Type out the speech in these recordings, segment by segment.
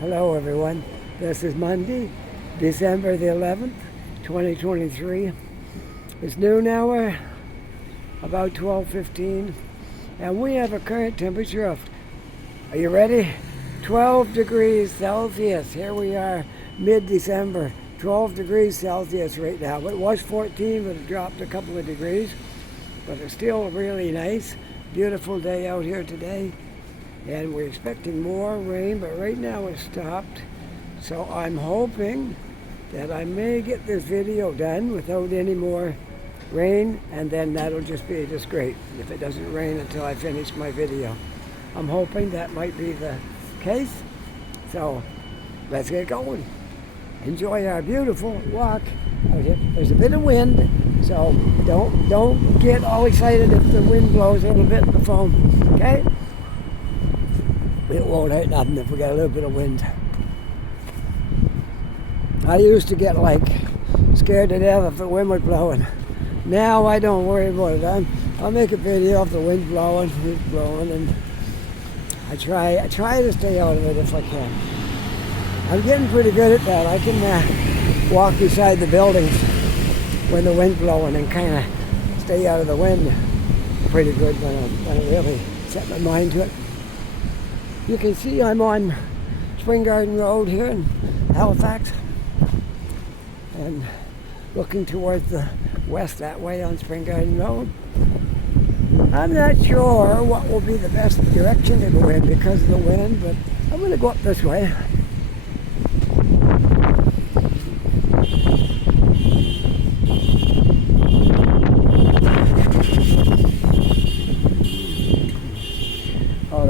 Hello everyone. This is Monday, December the 11th, 2023. It's noon hour, about 12:15, and we have a current temperature of, are you ready? 12 degrees Celsius. Here we are, mid-December, 12 degrees Celsius right now. It was 14, but it dropped a couple of degrees, but it's still really nice. Beautiful day out here today. And we're expecting more rain, but right now it's stopped. So I'm hoping that I may get this video done without any more rain, and then that'll just be just great if it doesn't rain until I finish my video. I'm hoping that might be the case. So let's get going. Enjoy our beautiful walk out here. There's a bit of wind, so don't get all excited if the wind blows a little bit in the phone, okay? It won't hurt nothing if we get a little bit of wind. I used to get scared to death if the wind was blowing. Now I don't worry about it. I'll make a video if the wind's blowing, and I try to stay out of it if I can. I'm getting pretty good at that. I can walk beside the buildings when the wind's blowing and kind of stay out of the wind pretty good when I really set my mind to it. You can see I'm on Spring Garden Road here in Halifax and looking towards the west that way on Spring Garden Road. I'm not sure what will be the best direction to go in because of the wind, but I'm going to go up this way. Oh,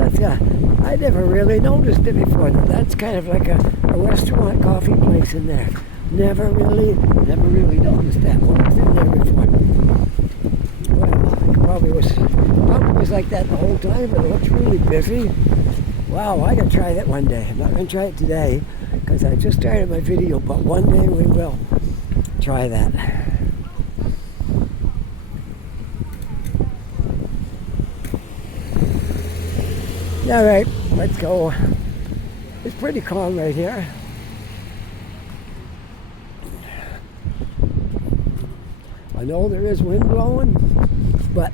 I never really noticed it before. That's kind of like a restaurant coffee place in there. Never really noticed that when I was in there before. Well, it probably was like that the whole time, but it looks really busy. Wow, I gotta try that one day. I'm not gonna try it today because I just started my video, but one day we will try that. All right, let's go. It's pretty calm right here. I know there is wind blowing, but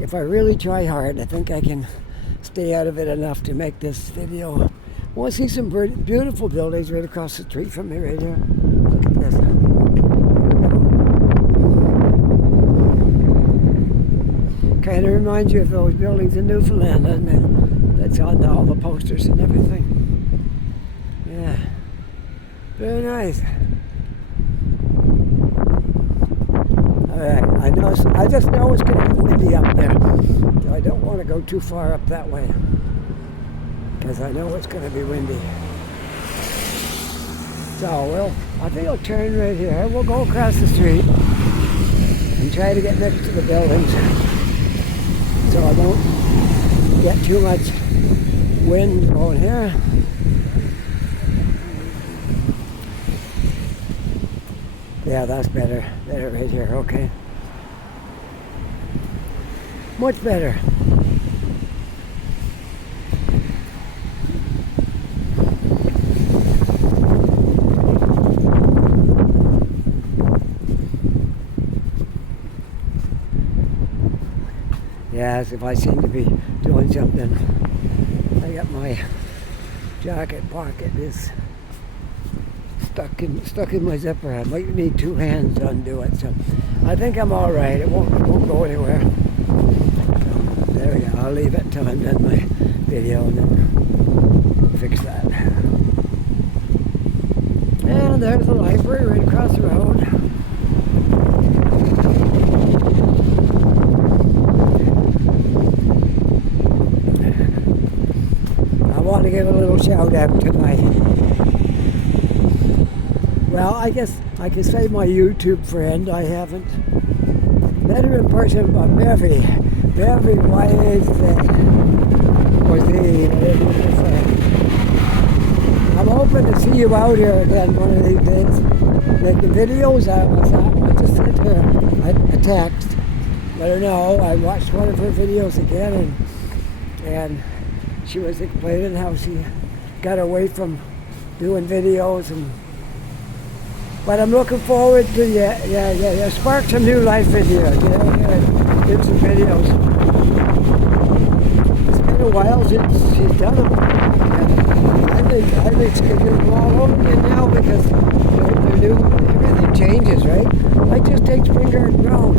if I really try hard, I think I can stay out of it enough to make this video. I want to see some beautiful buildings right across the street from me right here. Look at this. Kind of reminds you of those buildings in Newfoundland, doesn't it? That's on all the posters and everything. Yeah, very nice. All right, I just know it's going to be windy up there, so I don't want to go too far up that way because I know it's going to be windy. So I think I'll turn right here. We'll go across the street and try to get next to the buildings, so I don't get too much wind going here. Yeah, that's better right here, okay. Much better. Yes, if I seem to be doing something. I got my jacket pocket is stuck in my zipper. I might need two hands to undo it, so I think I'm all right. It won't go anywhere. So, there we go. I'll leave it until I'm done my video and then fix that. And there's the library right across the road. I want to give a little shout out to I guess I can say my YouTube friend. I haven't met her in person, but Beverly, why is that? I'm hoping to see you out here again one of these days, making videos. I just sent her a text, let her know I watched one of her videos again, and she was explaining how she got away from doing videos, but I'm looking forward to spark some new life in here. Do some videos. It's been a while since she's done them. And I think she's going to do them all over again now because they're new. Everything changes, right? Like just take Spring Garden Road.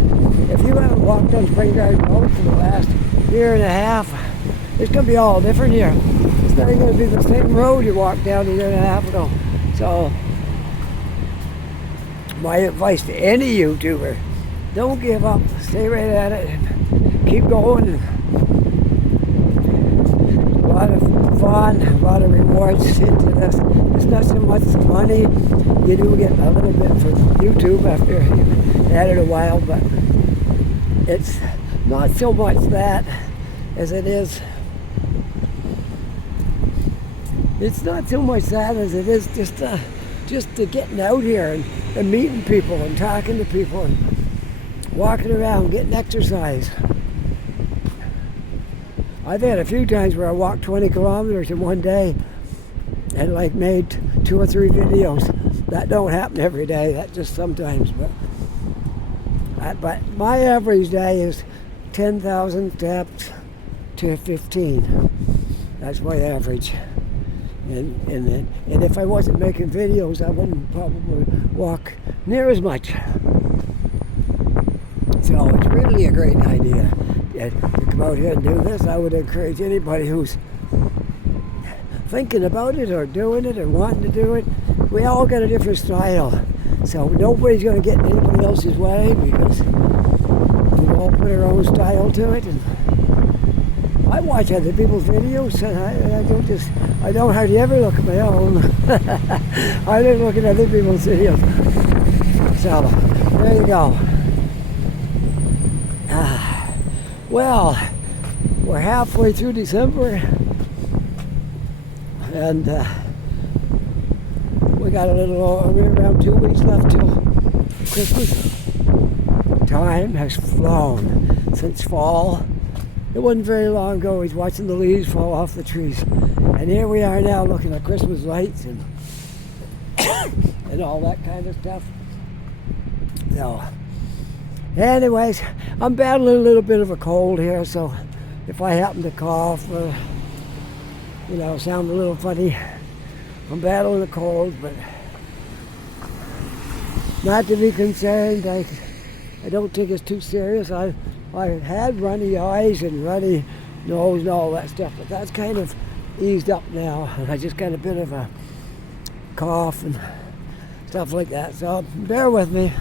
If you haven't walked on Spring Garden Road for the last year and a half, it's going to be all different here. It's not going to be the same road you walked down a year and a half ago. So, my advice to any YouTuber, don't give up. Stay right at it and keep going. A lot of fun, a lot of rewards into this. It's not so much the money. You do get a little bit from YouTube after you've had it a while, but it's not so much that as it is. It's not so much that as it is just the getting out here and meeting people and talking to people and walking around, getting exercise. I've had a few times where I walked 20 kilometers in one day and like made 2 or 3 videos. That don't happen every day. That just sometimes. But my average day is 10,000 steps to 15. That's my average. And if I wasn't making videos, I wouldn't probably walk near as much. So it's really a great idea to come out here and do this. I would encourage anybody who's thinking about it or doing it or wanting to do it. We all got a different style. So nobody's going to get in anybody else's way because we all put our own style to it. And I watch other people's videos and I don't hardly ever look at my own. I don't look at other people's videos. So, there you go. Well, we're halfway through December and we got around 2 weeks left till Christmas. Time has flown since fall. It wasn't very long ago. I was watching the leaves fall off the trees. And here we are now looking at Christmas lights and and all that kind of stuff. So, anyways, I'm battling a little bit of a cold here, so if I happen to cough or, sound a little funny, I'm battling a cold, but not to be concerned. I don't think it's too serious. I had runny eyes and runny nose and all that stuff, but that's kind of eased up now. I just got a bit of a cough and stuff like that, so bear with me.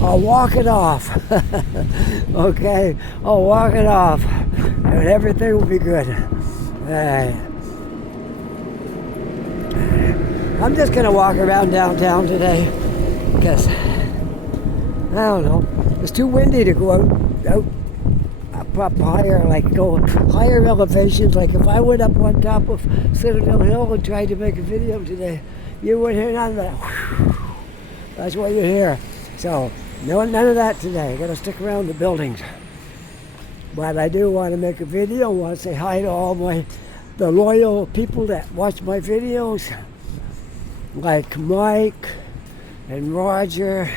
I'll walk it off. Okay, I'll walk it off and everything will be good. I'm just gonna walk around downtown today because I don't know, it's too windy to go out up higher, like go higher elevations. Like if I went up on top of Citadel Hill and tried to make a video today, you wouldn't hear none of that. That's what you hear. So none of that today. I gotta stick around the buildings. But I do want to make a video. I want to say hi to all the loyal people that watch my videos, like Mike and Roger.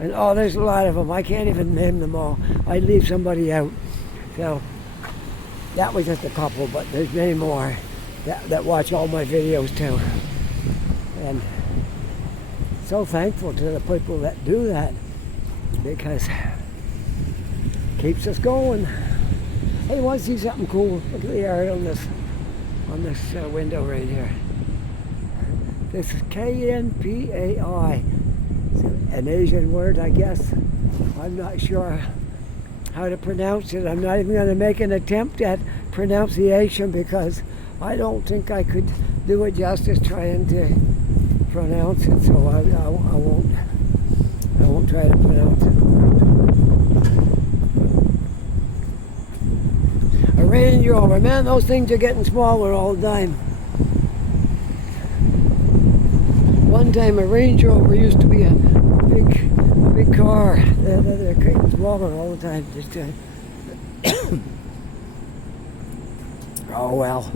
And there's a lot of them. I can't even name them all. I'd leave somebody out. So that was just a couple, but there's many more that watch all my videos too. And so thankful to the people that do that because it keeps us going. Hey, you want to see something cool? Look at the art on this window right here. This is KNPAI. An Asian word, I guess. I'm not sure how to pronounce it. I'm not even going to make an attempt at pronunciation because I don't think I could do it justice trying to pronounce it. So I won't try to pronounce it. A Range Rover, man, those things are getting smaller all the time. One time a Range Rover used to be a big car. They're getting smaller all the time. Oh well.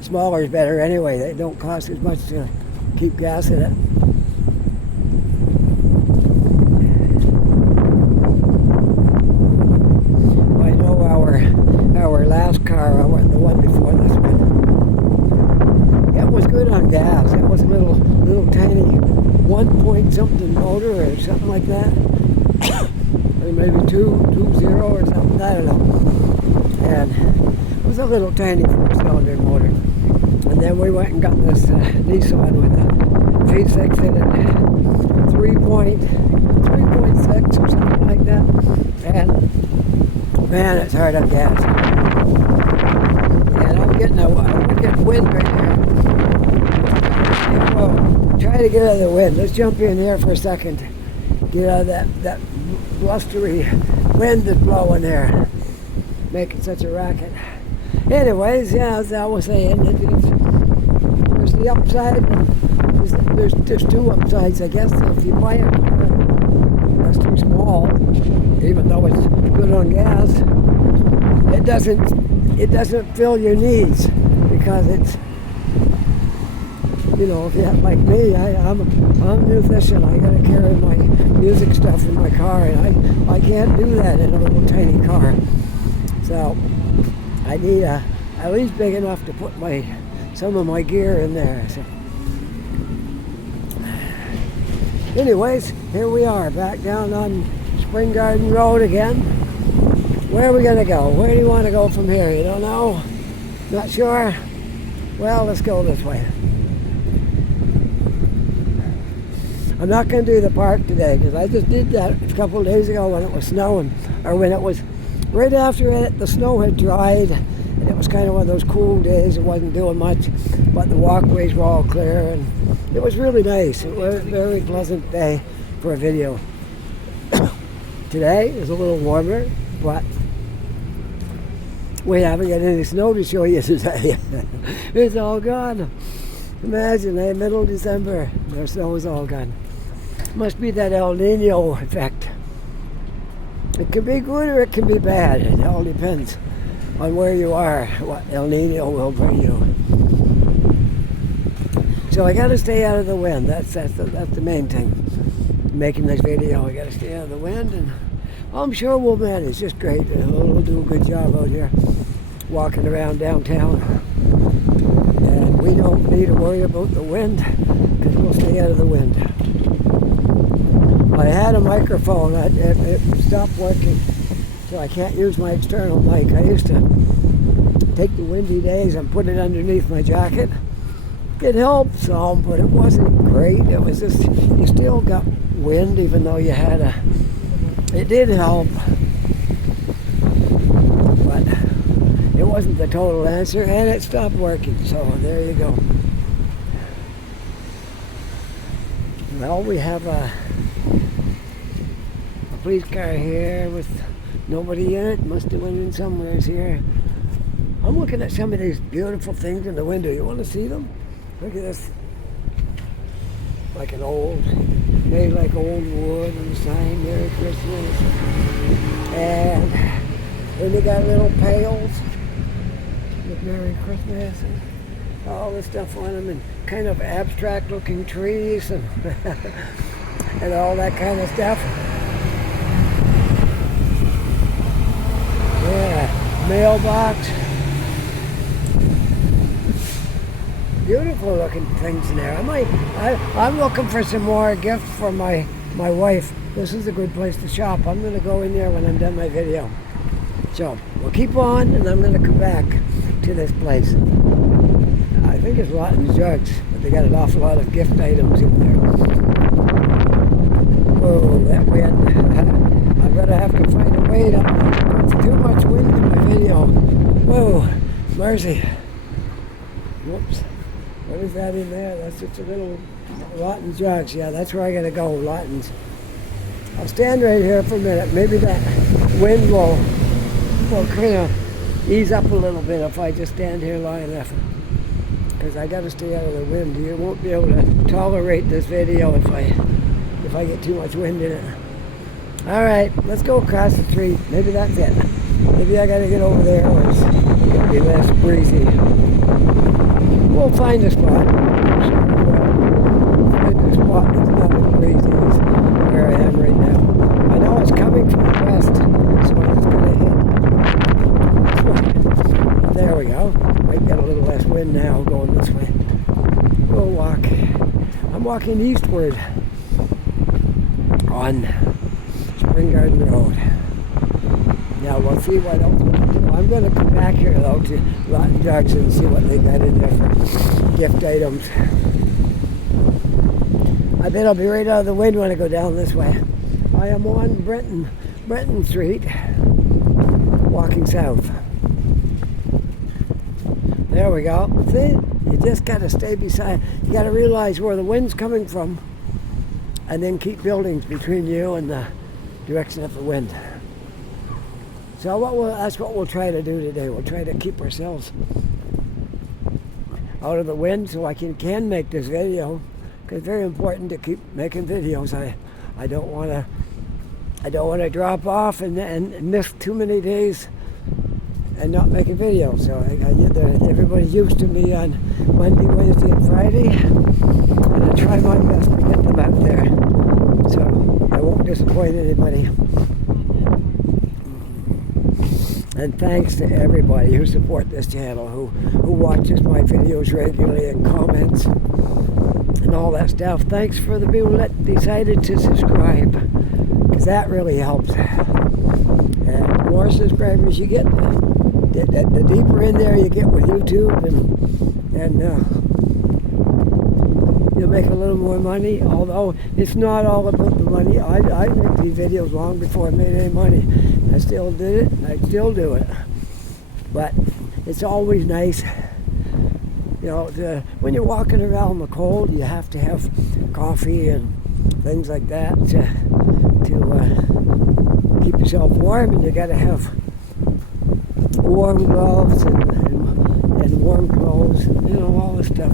Smaller is better anyway. They don't cost as much to keep gas in it. I know our last car, the one before this one, it was good on gas. It was a little tiny 1 point something motor or something like that. Or maybe 2.0 or something, I don't know. And it was a little tiny 4-cylinder motor. And then we went and got this Nissan with a V6 in it, 3.6 or something like that. And man, it's hard on gas. And I'm getting wind right there. Well, try to get out of the wind. Let's jump in here for a second. Get out of that blustery wind that's blowing there, making such a racket. Anyways, yeah, as I was saying, there's the upside. There's two upsides, I guess. If you buy it, that's too small. Even though it's good on gas, it doesn't fill your needs because it's, you know, if you have, like me, I'm a musician. I got to carry my music stuff in my car, and I can't do that in a little tiny car. So I need at least big enough to put some of my gear in there. So, anyways, here we are, back down on Spring Garden Road again. Where are we gonna go? Where do you want to go from here? You don't know? Not sure? Well, let's go this way. I'm not going to do the park today because I just did that a couple of days ago when it was snowing, or when it was right after it, the snow had dried, and it was kind of one of those cool days. It wasn't doing much, but the walkways were all clear, and it was really nice. It was a very pleasant day for a video. Today is a little warmer, but we haven't got any snow to show you today. It's all gone. Imagine, middle of December, the snow is all gone. Must be that El Nino effect. It can be good or it can be bad. It all depends on where you are, what El Nino will bring you. So I got to stay out of the wind. That's the main thing. Making this video, I got to stay out of the wind, and I'm sure we'll manage just great. We'll do a good job out here, walking around downtown. And we don't need to worry about the wind because we'll stay out of the wind. I had a microphone, it stopped working, so I can't use my external mic. I used to take the windy days and put it underneath my jacket. It helped some, but it wasn't great. It was just, you still got wind even though you had it did help, but it wasn't the total answer, and it stopped working, so there you go. Well, we have a police car here with nobody in it. Must have went in somewheres here. I'm looking at some of these beautiful things in the window. You want to see them? Look at this. Like an made like old wood, and the sign, Merry Christmas. And then they got little pails with Merry Christmas and all this stuff on them, and kind of abstract looking trees and and all that kind of stuff. Yeah, mailbox. Beautiful looking things in there. I'm looking for some more gifts for my wife. This is a good place to shop. I'm going to go in there when I'm done my video. So we'll keep on, and I'm going to come back to this place. I think it's Rotten Jugs, but they got an awful lot of gift items in there. Oh, that wind. I'm going to have to find a way to. There's too much wind in my video. Whoa, mercy. Whoops. What is that in there? That's just a little Rotten Jugs. Yeah, that's where I gotta go, Rottens. I'll stand right here for a minute. Maybe that wind will kind of ease up a little bit if I just stand here long enough. Because I gotta stay out of the wind. You won't be able to tolerate this video if I get too much wind in it. All right, let's go across the street. Maybe that's it. Maybe I gotta get over there where it'll be less breezy. I'll find a spot. Find a spot that's not as crazy as where I am right now. I know it's coming from the west, so I'm just going to hit. There we go. Might get a little less wind now going this way. We'll walk. I'm walking eastward on Spring Garden Road. Now we'll see what else we can do. I'm going to come back here though to Lawton Junction and see what they got in there for gift items. I bet I'll be right out of the wind when I go down this way. I am on Brenton Street, walking south. There we go. See? You just got to stay beside. You got to realize where the wind's coming from and then keep buildings between you and the direction of the wind. So that's what we'll try to do today. We'll try to keep ourselves out of the wind so I can make this video, because it's very important to keep making videos. I don't want to drop off and miss too many days and not make a video. So everybody's used to me on Monday, Wednesday, and Friday, and I try my best to get them out there so I won't disappoint anybody. And thanks to everybody who support this channel, who watches my videos regularly and comments and all that stuff. Thanks for the people that decided to subscribe, because that really helps. And the more subscribers you get, the deeper in there you get with YouTube, and you'll make a little more money. Although it's not all about the money. I make these videos long before I made any money. I still did it. I still do it. But it's always nice, when you're walking around the cold, you have to have coffee and things like that to keep yourself warm, and you got to have warm gloves and warm clothes, and all this stuff.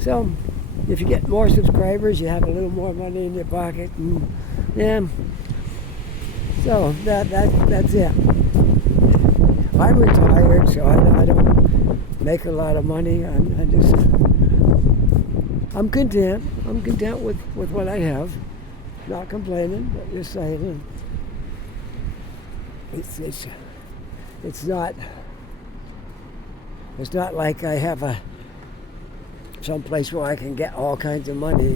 So if you get more subscribers, you have a little more money in your pocket, and so that's it. I'm retired, so I don't make a lot of money. I'm content. I'm content with what I have. Not complaining, but just saying. It's not like I have some place where I can get all kinds of money.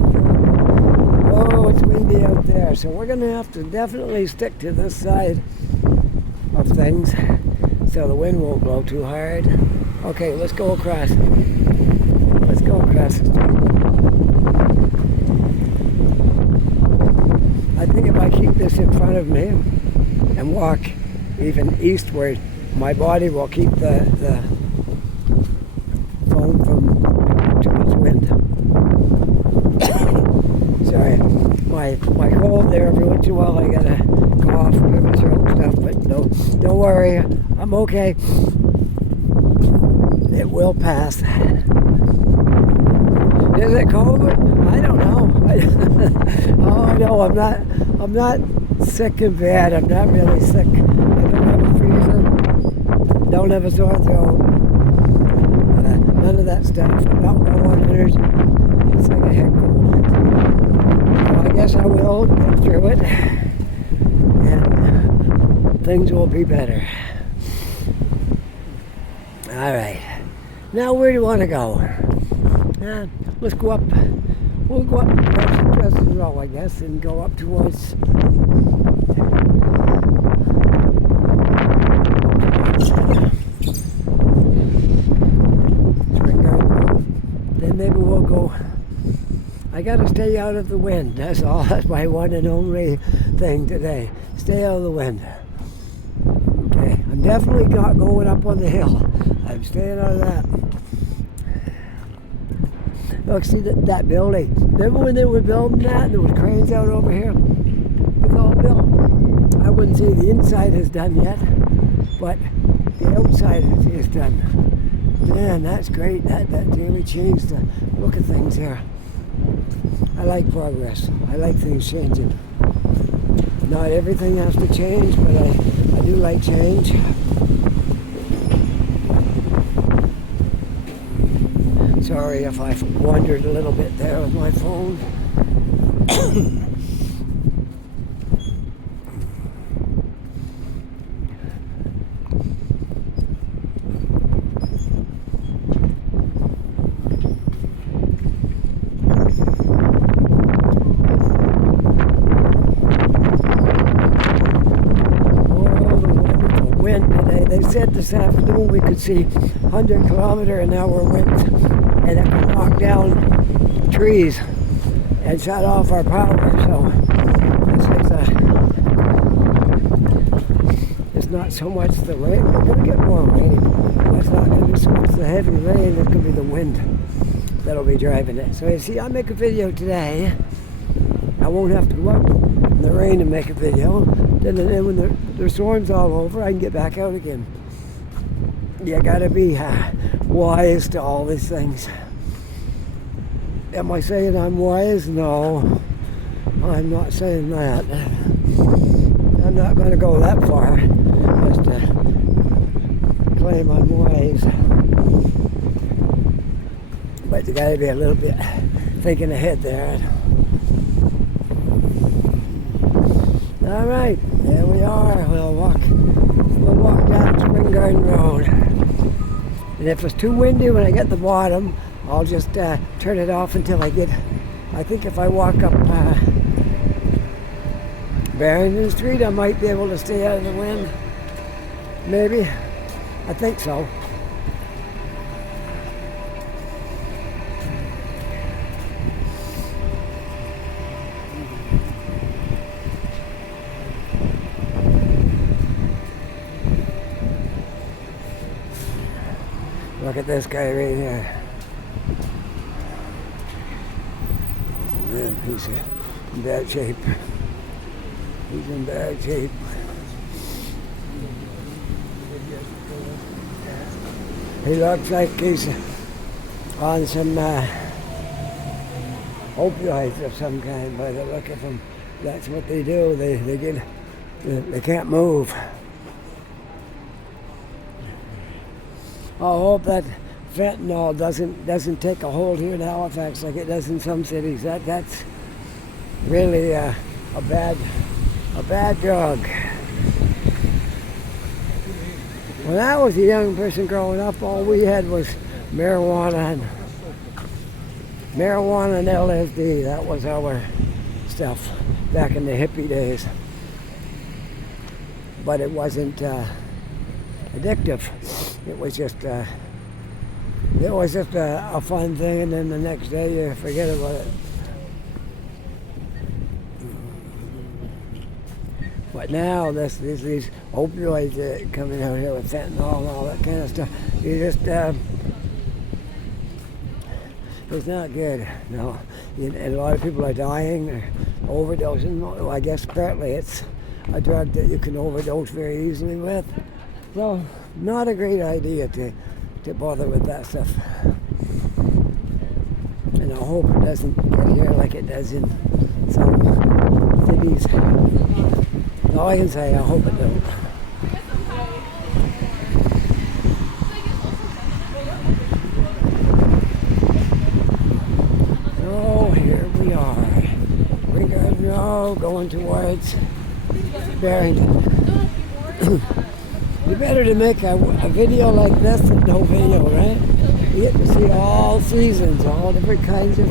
Oh, it's windy out there, so we're going to have to definitely stick to this side of things so the wind won't blow too hard. Okay, let's go across. Let's go across the street. I think if I keep this in front of me and walk even eastward, my body will keep the phone from too much wind. Sorry, my cold there, every once in a while I gotta cough and my throat stuff, but no, don't worry, I'm okay. It will pass. Is it cold? I don't know. Oh no, I'm not sick and bad. I'm not really sick. I don't have a fever. Don't have a sore throat. None of that stuff. I'm not low on energy. It's like a head cold. So I guess I will get through it, and things will be better. All right. Now where do you want to go? Let's go up. We'll go up towards the Row, I guess, and go up towards Spring Garden Road. Then maybe we'll go. I gotta stay out of the wind. That's all. That's my one and only thing today. Stay out of the wind. Okay. I'm definitely not going up on the hill. I'm staying out of that. Look, see that building. Remember when they were building that and there was cranes out over here? It's all built. I wouldn't say the inside is done yet, but the outside is done. Man, that's great. That really changed the look of things here. I like progress. I like things changing. Not everything has to change, but I do like change. Sorry if I wandered a little bit there with my phone. They said this afternoon we could see 100-kilometer-an-hour winds, and it could knock down trees and shut off our power. So it's not so much the rain. We're going to get more rain. It's not going to be so much the heavy rain. It's going to be the wind that'll be driving it. So you see, I make a video today. I won't have to go out in the rain and make a video. Then when the storm's all over, I can get back out again. You gotta be wise to all these things. Am I saying I'm wise? No, I'm not saying that. I'm not going to go that far just to claim I'm wise. But you gotta be a little bit thinking ahead there. All right, there we are. We'll walk down Spring Garden Road. And if it's too windy when I get to the bottom, I'll just turn it off until I get, I think if I walk up Barrington Street, I might be able to stay out of the wind. Maybe. I think so. Look at this guy right here. Oh man, he's in bad shape. He's in bad shape. He looks like he's on some opioids of some kind by the look of him. That's what they do. They can't move. I hope that fentanyl doesn't take a hold here in Halifax like it does in some cities. That's really a bad drug. When I was a young person growing up, all we had was marijuana and LSD. That was our stuff back in the hippie days. But it wasn't addictive. It was just a fun thing, and then the next day you forget about it. But now there's these opioids coming out here with fentanyl and all that kind of stuff. You just it's not good. No, and a lot of people are dying or overdosing. Well, I guess partly it's a drug that you can overdose very easily with. So, not a great idea to bother with that stuff. And I hope it doesn't get here like it does in some cities. All I can say, I hope it don't. So, here we are. Spring Garden Road, going towards Barrington. You better to make a video like this than no video, right? You get to see all seasons, all different kinds of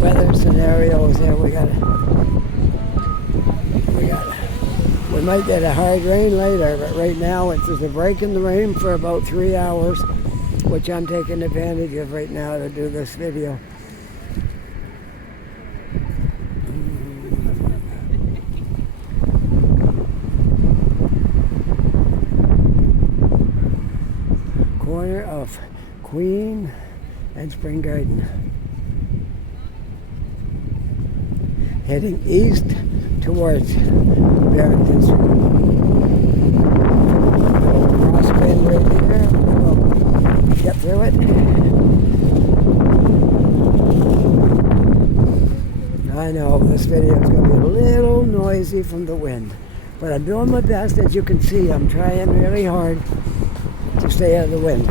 weather scenarios there. We might get a hard rain later, but right now there's a break in the rain for about 3 hours, which I'm taking advantage of right now to do this video. Corner of Queen and Spring Garden. Heading east towards Barrington Street. Crossbend right there. We'll get through it. I know this video is going to be a little noisy from the wind, but I'm doing my best. As you can see, I'm trying really hard to stay out of the wind.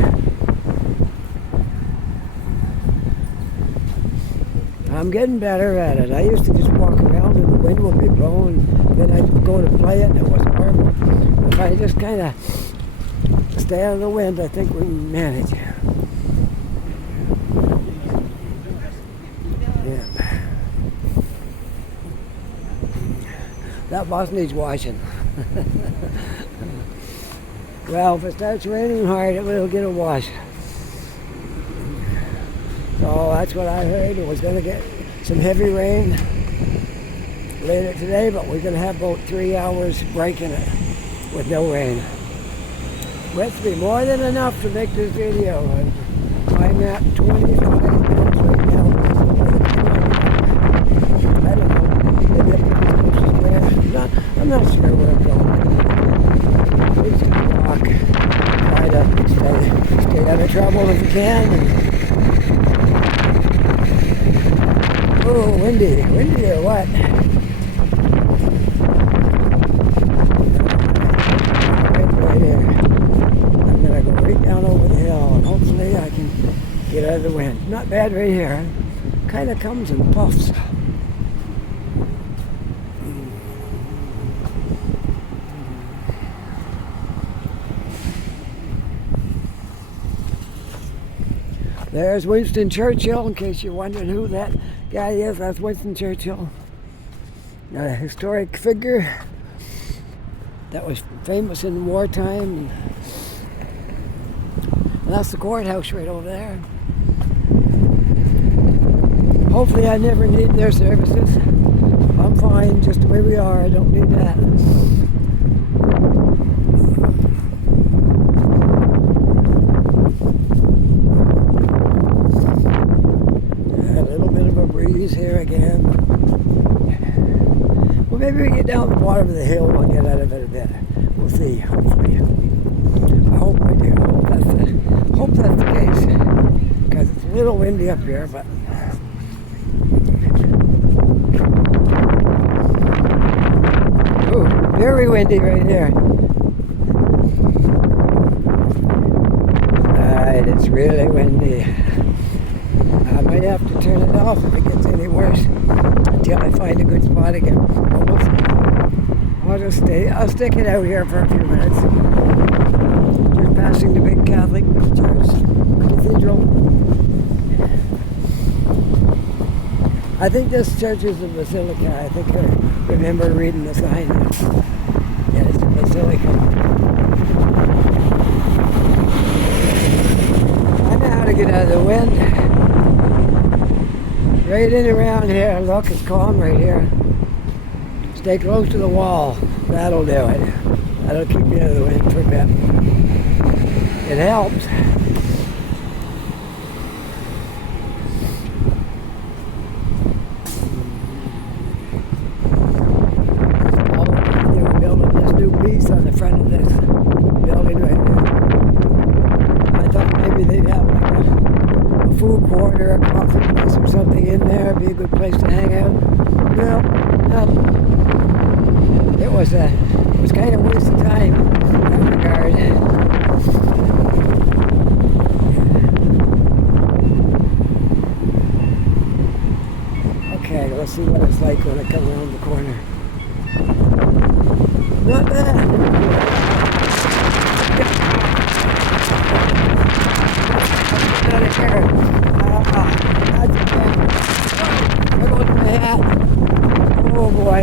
I'm getting better at it. I used to just walk around and the wind would be blowing. Then I'd go to play it and it was horrible. If I just kind of stay out of the wind, I think we can manage. Yeah. That bus needs washing. Well, if it starts raining hard, it will get a wash. So that's what I heard. It was going to get some heavy rain later today, but we're going to have about 3 hours breaking it with no rain. Which will be more than enough to make this video. I'm at 25 minutes right now. I don't know. Maybe I'm not sure where I'm going. We're just going to walk. Try to stay out of trouble if we can. Oh, windy or what? Right here. I'm gonna go right down over the hill and hopefully I can get out of the wind. Not bad right here. Kind of comes in puffs. There's Winston Churchill, in case you're wondering who that guy is. That's Winston Churchill, a historic figure that was famous in wartime. And that's the courthouse right over there. Hopefully I never need their services. I'm fine just the way we are. I don't need that. Here again. Well, maybe we get down the bottom of the hill and get out of it a bit. We'll see, hopefully. I hope I do. Hope that's the case. Because it's a little windy up here, but ooh, very windy right here. Alright, it's really windy. I might have to turn it off if it gets any worse until I find a good spot again. But we'll see. I'll stick it out here for a few minutes. Just passing the big Catholic church cathedral. I think this church is a basilica. I think I remember reading the sign. Yeah, it's a basilica. I know how to get out of the wind. Right in around here, look, it's calm right here. Stay close to the wall. That'll do it. That'll keep me out of the wind for a bit. It helps. Oh, they were building this new piece on the front of this building right there. I thought maybe they'd have like a food court or a coffee place or something in there. It'd be a good place to hang out. No. It was kind of a waste of time in that regard. Okay, let's see what it's like when I come around the corner. Not bad. Out of here. That's okay. There goes my hat. Oh boy,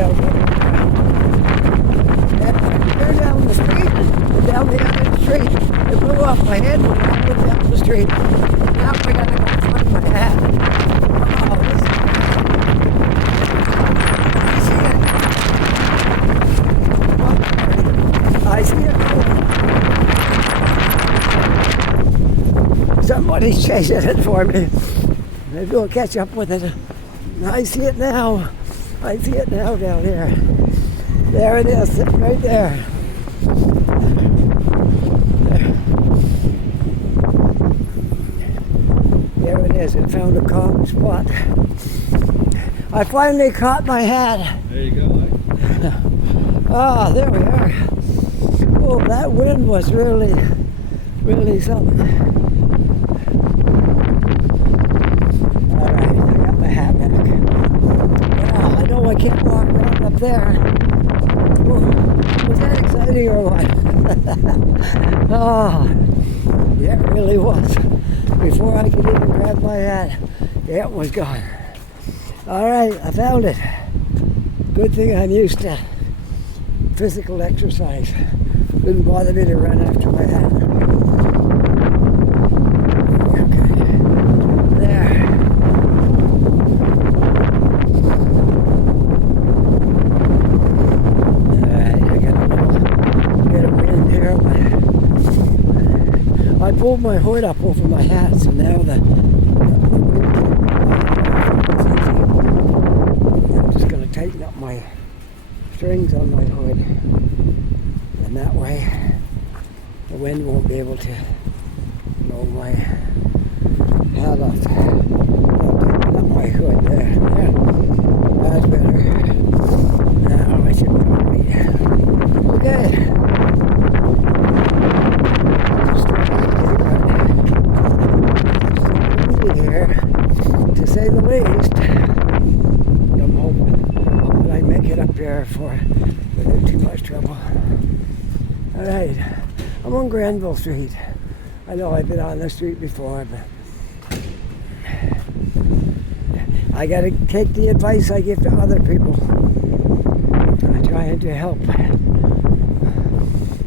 they're down the street. They're down the other street. It blew off my head when I went down the street. Now I gotta go find my hat. Oh, this is... I see it. Somebody's chasing it for me. Maybe we'll catch up with it. I see it now. I see it now down here. There it is, sitting right there. There it is. It found a calm spot. I finally caught my hat. There you go, Mike. Ah, there we are. Oh, that wind was really something. All right, I got my hat back. Ah, yeah, it really was. Before I could even grab my hat, it was gone. All right, I found it. Good thing I'm used to physical exercise. Didn't bother me to run after my hat. Okay. There. I pulled my hood up over my hat, so now the I'm just going to tighten up my strings on my hood, and that way the wind won't be able to blow my hat off. I'll tighten up my hood there. That's better. Now I should be all right. Okay. To say the least. I'm hoping I make it up there without too much trouble. Alright, I'm on Granville Street. I know I've been on this street before, but I gotta take the advice I give to other people. I'm trying to help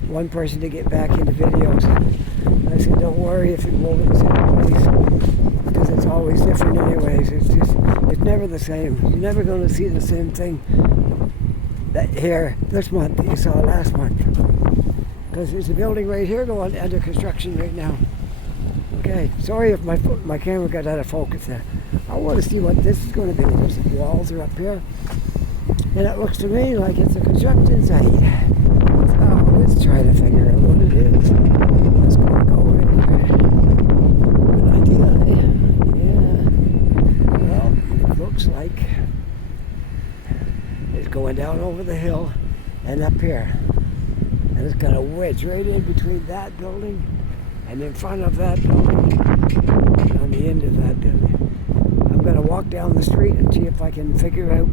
one person to get back into videos. I said, don't worry if it won't be the same place. Because it's always different anyways. It's never the same. You're never going to see the same thing that here this month that you saw last month. Because there's a building right here going under construction right now. Okay, sorry if my camera got out of focus there. I want to see what this is going to be. There's the walls are up here. And it looks to me like it's a construction site. So let's try to figure out what it is. Let's go right here. Good idea, eh? Looks like it's going down over the hill and up here, and it's got a wedge right in between that building and in front of that building, on the end of that building. I'm going to walk down the street and see if I can figure out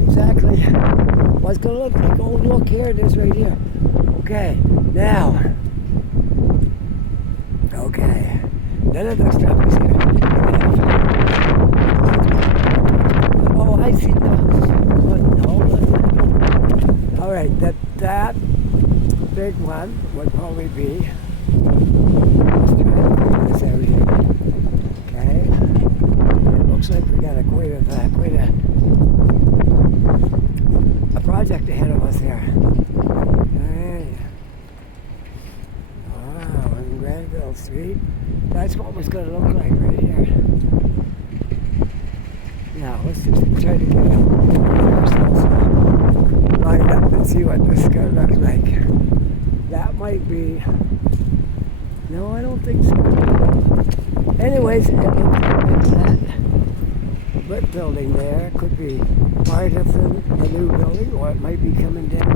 exactly what it's going to look like. Oh, look, here it is right here. Okay, now, okay, none of that stuff is here. I see the alright, that big one would probably be, let's try to figure this out here. Okay. It looks like we got quite a project ahead of us here. Alright. Wow, on Granville Street. That's what it's gonna look like right here. Now, let's just try to get ourselves lined up and see what this is going to look like. That might be... No, I don't think so. Anyways, it looks like that brick building there could be part of the new building, or it might be coming down.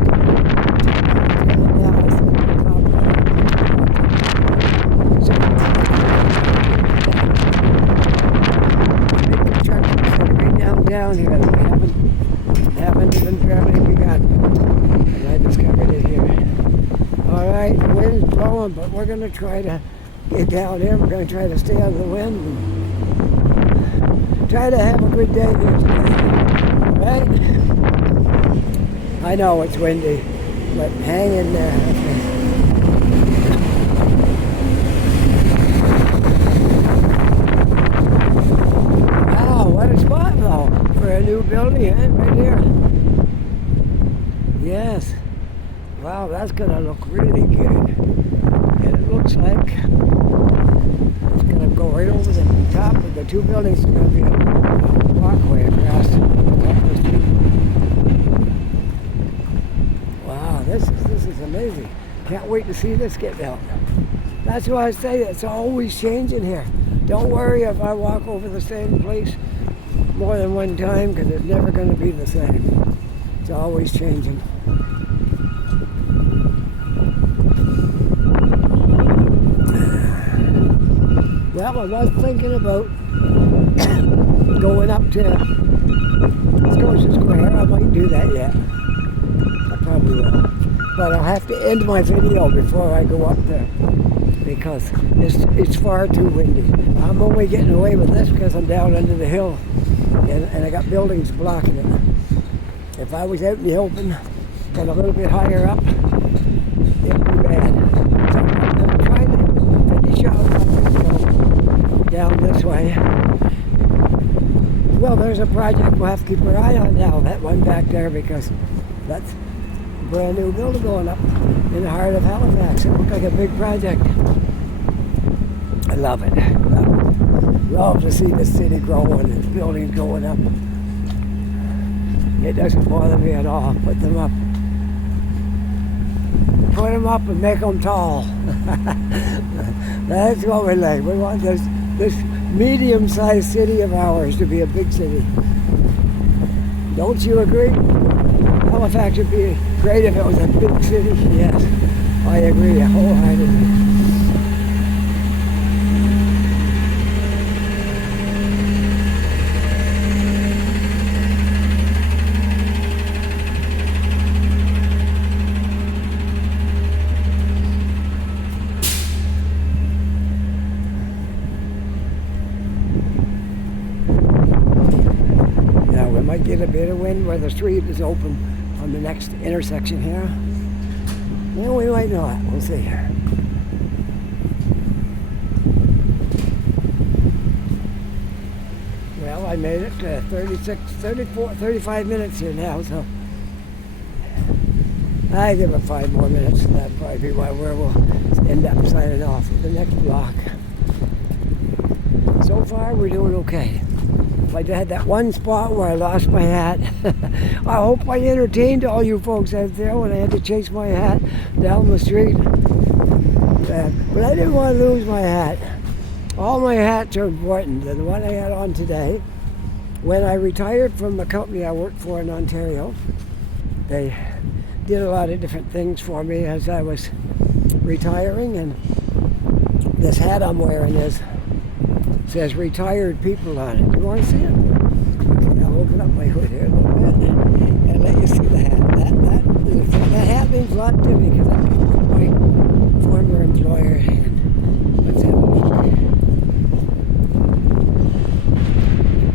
Down here that we haven't even barely begun. And I discovered it here. Alright, the wind's blowing, but we're going to try to get down here. We're going to try to stay out of the wind and try to have a good day here today. Right? I know it's windy, but hang in there. For a new building, eh? Right here. Yes. Wow, that's going to look really good. And it looks like it's going to go right over the top of the two buildings. It's going to be a walkway across the street. Wow, this is amazing. Can't wait to see this get built. That's why I say it's always changing here. Don't worry if I walk over the same place more than one time, because it's never going to be the same. It's always changing. Well, I was thinking about going up to Scotia Square. I might do that yet. I probably will. but I'll have to end my video before I go up there because it's far too windy. I'm only getting away with this because I'm down under the hill and I got buildings blocking it. If I was out in the open and a little bit higher up, it would be bad. So I'm trying to finish out my video down this way. Well, there's a project we'll have to keep our eye on now, that one back there, because that's a brand new building going up in the heart of Halifax. It looks like a big project. I love it. Love to see the city growing and buildings going up. It doesn't bother me at all. Put them up. Put them up and make them tall. That's what we like. We want this medium-sized city of ours to be a big city. Don't you agree? Halifax would be great if it was a big city. Yes, I agree wholeheartedly. Might get a bit of wind where the street is open on the next intersection here. Well, we might not. We'll see. Well, I made it to 35 minutes here now, so I give it 5 more minutes, and that'll probably be where we'll end up signing off at the next block. So far, we're doing okay. I had that one spot where I lost my hat. I hope I entertained all you folks out there when I had to chase my hat down the street. But I didn't want to lose my hat. All my hats are important. The one I had on today, when I retired from the company I worked for in Ontario, they did a lot of different things for me as I was retiring, and this hat I'm wearing says retired people on it. Do you want to see it? Okay, I'll open up my hood here a little bit and let you see the hat. That hat means a lot to me because I came from my former employer. And let's have a look.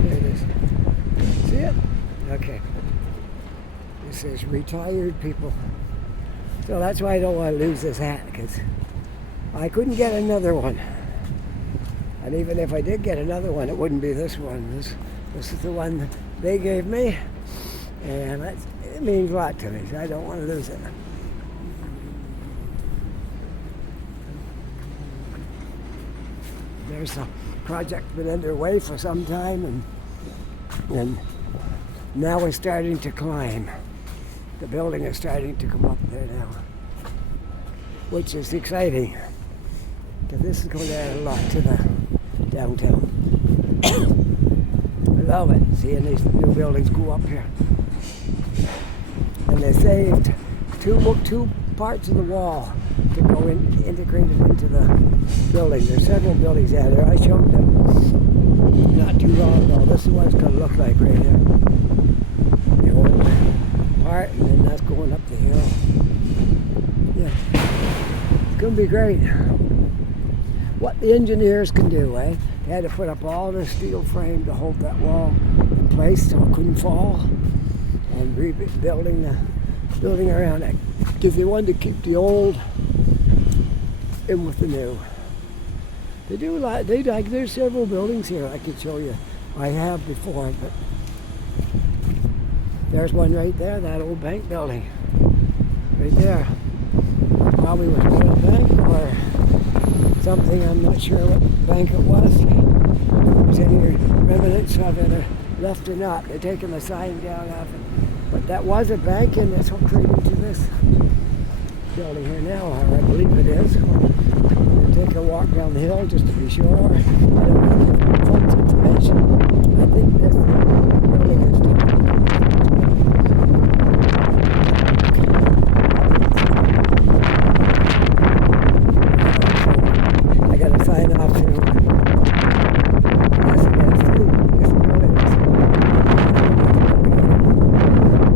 There it is. See it? Okay. It says retired people. So that's why I don't want to lose this hat, because I couldn't get another one. And even if I did get another one, it wouldn't be this one. This is the one that they gave me, and it means a lot to me, so I don't want to lose it. There's a project been underway for some time, and now we're starting to climb. The building is starting to come up there now, which is exciting, because this is going to add a lot to the downtown. I love it, seeing these new buildings go up here. And they saved two parts of the wall to go integrated into the building. There's several buildings out there. I showed them not too long ago. This is what it's going to look like right here. The old part, and then that's going up the hill. Yeah, it's going to be great. What the engineers can do, eh? They had to put up all the steel frame to hold that wall in place so it couldn't fall, and rebuilding the building around it, because they wanted to keep the old in with the new. They do a lot. There's several buildings here I could show you. I have before, but there's one right there, that old bank building, right there. Probably was a bank or something, I'm not sure what bank it was. If there's any remnants of it or left or not. They're taking the sign down of it. But that was a bank, and it's hooked right into this building here now, or I believe it is. We'll take a walk down the hill just to be sure. I don't have folks information. I think this building is sign off to. Yes, yes, too. Yes,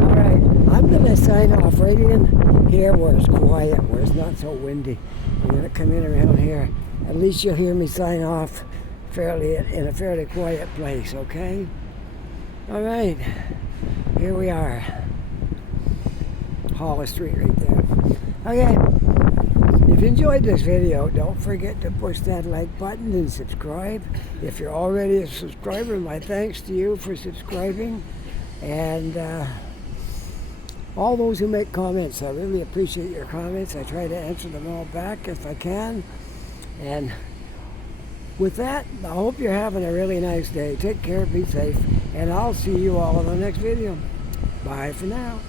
Alright, I'm going to sign off right in here. here where it's quiet, where it's not so windy. I'm going to come in around here. At least you'll hear me sign off in a fairly quiet place, okay? All right, here we are. Hollis Street right there. Okay, if you enjoyed this video, don't forget to push that like button and subscribe. If you're already a subscriber, my thanks to you for subscribing. And all those who make comments, I really appreciate your comments. I try to answer them all back if I can. And with that, I hope you're having a really nice day. Take care, be safe, and I'll see you all in the next video. Bye for now.